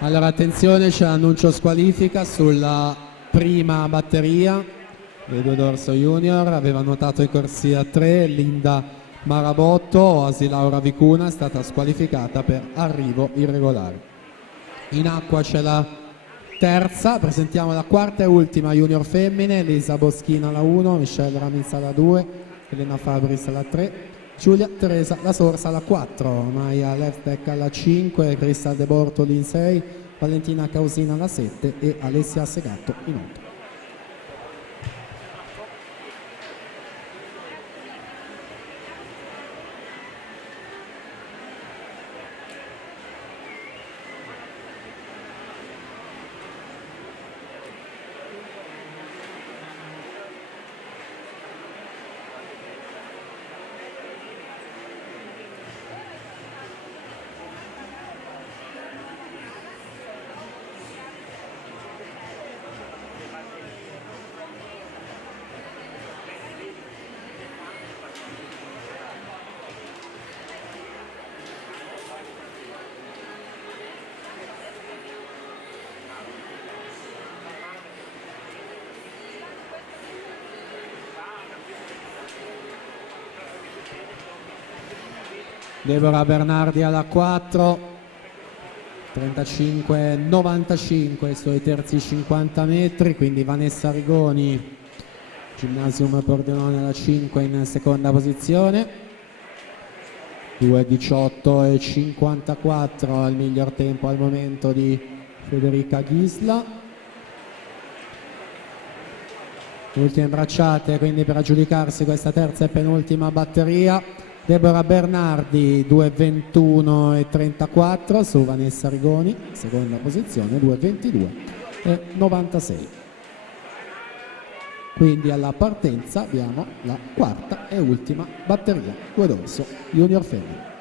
Allora attenzione, c'è l'annuncio squalifica sulla prima batteria dei due Dorso Junior. Aveva notato i corsi a 3, Linda Marabotto, Oasi Laura Vicuna è stata squalificata per arrivo irregolare. In acqua c'è la terza, presentiamo la quarta e ultima junior femmine: Elisa Boschina alla 1, Michelle Ramizza alla 2, Elena Fabris alla 3, Giulia Teresa La Sorsa alla 4, Maya Leftek alla 5, Cristal De Bortoli in 6, Valentina Causina alla 7 e Alessia Segatto in 8. Deborah Bernardi alla 4, 35-95 sui terzi 50 metri, quindi Vanessa Rigoni, Gymnasium Pordenone alla 5 in seconda posizione, 2:18:54 il miglior tempo al momento di Federica Ghisla. Ultime bracciate quindi per aggiudicarsi questa terza e penultima batteria. Deborah Bernardi 2:21:34 su Vanessa Rigoni, seconda posizione 2:22:96. Quindi alla partenza abbiamo la quarta e ultima batteria, due dorso junior femmine.